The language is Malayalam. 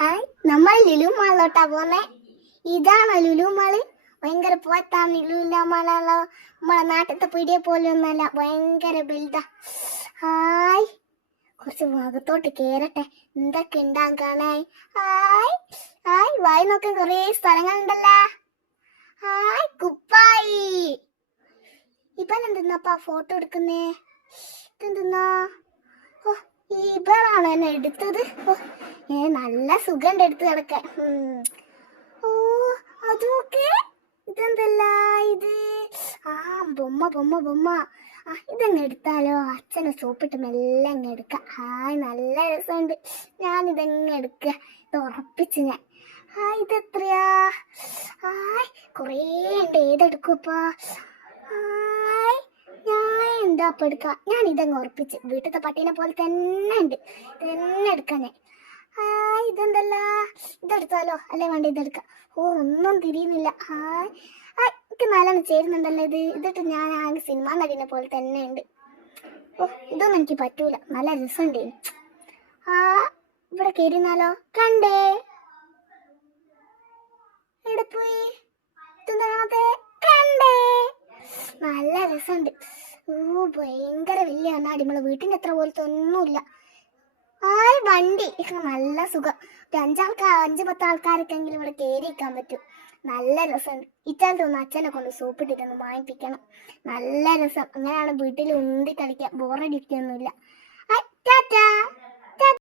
ഹായ്, നമ്മൾ ലുലു മാളിലോട്ടാ പോന്നെ. ഇതാണോ ലുലു മാള്? ഭയങ്കര പോത്താണ് ലുലു മാളാണല്ലോ. നമ്മളെ നാട്ടിലത്തെ പീടിയെ പോലെ ഒന്നല്ല, ഭയങ്കര ബിൽഡാ. ഹായ്, കുറച്ച് ഭാഗത്തോട്ട് കേറട്ടെ, എന്തൊക്കെ ഉണ്ടാകും കാണാൻ. ഹായ് ഹായ്, വായി നോക്കാൻ കുറേ സ്ഥലങ്ങളുണ്ടല്ലോ. ഹായ് കുപ്പായി. ഇപ്പം എന്തെന്നാപ്പാ ഫോട്ടോ എടുക്കുന്നേ? ഇതെന്തെന്നാ? ഓ, ഇവളാണ് എന്നെ എടുത്തത്. നല്ല സുഖം എടുത്ത് കിടക്കാൻ. ഓ, അതൊക്കെ ഇതെന്തല്ല ഇത്? ആ, ബൊമ്മ ബൊമ്മ ബൊമ്മ. ഇതങ്ങ് എടുത്താലോ? അച്ഛനെ സോപ്പിട്ട് മെല്ലെ അങ്ങ് എടുക്കാം. ഹായ്, നല്ല രസമുണ്ട്. ഞാനിതങ്ങ് എടുക്കുക. ഇത് ഉറപ്പിച്ച് ഞാൻ. ഇതെത്രയാ? ഹായ്, കുറേ ഉണ്ട്. ഏതെടുക്കുപ്പാ? ഹായ്, ഞാൻ എന്താ അപ്പം എടുക്കാം? ഞാൻ ഇതങ്ങ് ഉറപ്പിച്ച്. വീട്ടിലത്തെ പട്ടീനെ പോലെ തന്നെ ഉണ്ട്. ഇതന്നെ എടുക്കാം ഞാൻ. ഇതെന്തല്ല? ഇതെടുത്താലോ? അല്ലേ വേണ്ട ഇതെടുക്കാം. ഓ, ഒന്നും തിരിയുന്നില്ല. ഹായ് ഹായ്, എനിക്ക് നല്ലോണം ചേരുന്നുണ്ടല്ലോ ഇത്. ഇതിട്ട് ഞാൻ ആകെ സിനിമാ നടിനെ പോലെ തന്നെ ഉണ്ട്. ഓ, ഇതൊന്നും എനിക്ക് പറ്റൂല. നല്ല രസമുണ്ട്. ഇവിടെ കയറിന്നാലോ? കണ്ടേ? എവിടെ പോയി? ഇതെന്താ കണ്ടേ? നല്ല രസമുണ്ട്. ഓ, ഭയങ്കര വലിയ കണ്ണാടി. നമ്മളെ വീട്ടിൻ്റെ അത്ര പോലത്തെ ഒന്നുമില്ല. വണ്ടി നല്ല സുഖം. ഒരു 5-10 ആൾക്കാരൊക്കെ എങ്കിലും ഇവിടെ കയറിയിരിക്കാൻ പറ്റും. നല്ല രസമുണ്ട്. ഇറ്റാലത്ത് ഒന്ന് അച്ഛനെ കൊണ്ട് സോപ്പിട്ടിട്ടൊന്ന് വാങ്ങിപ്പിക്കണം. നല്ല രസം. അങ്ങനെയാണ് വീട്ടിൽ ഉന്തി കളിക്കാൻ. ബോറടിക്കൊന്നുമില്ല. ടാറ്റാ.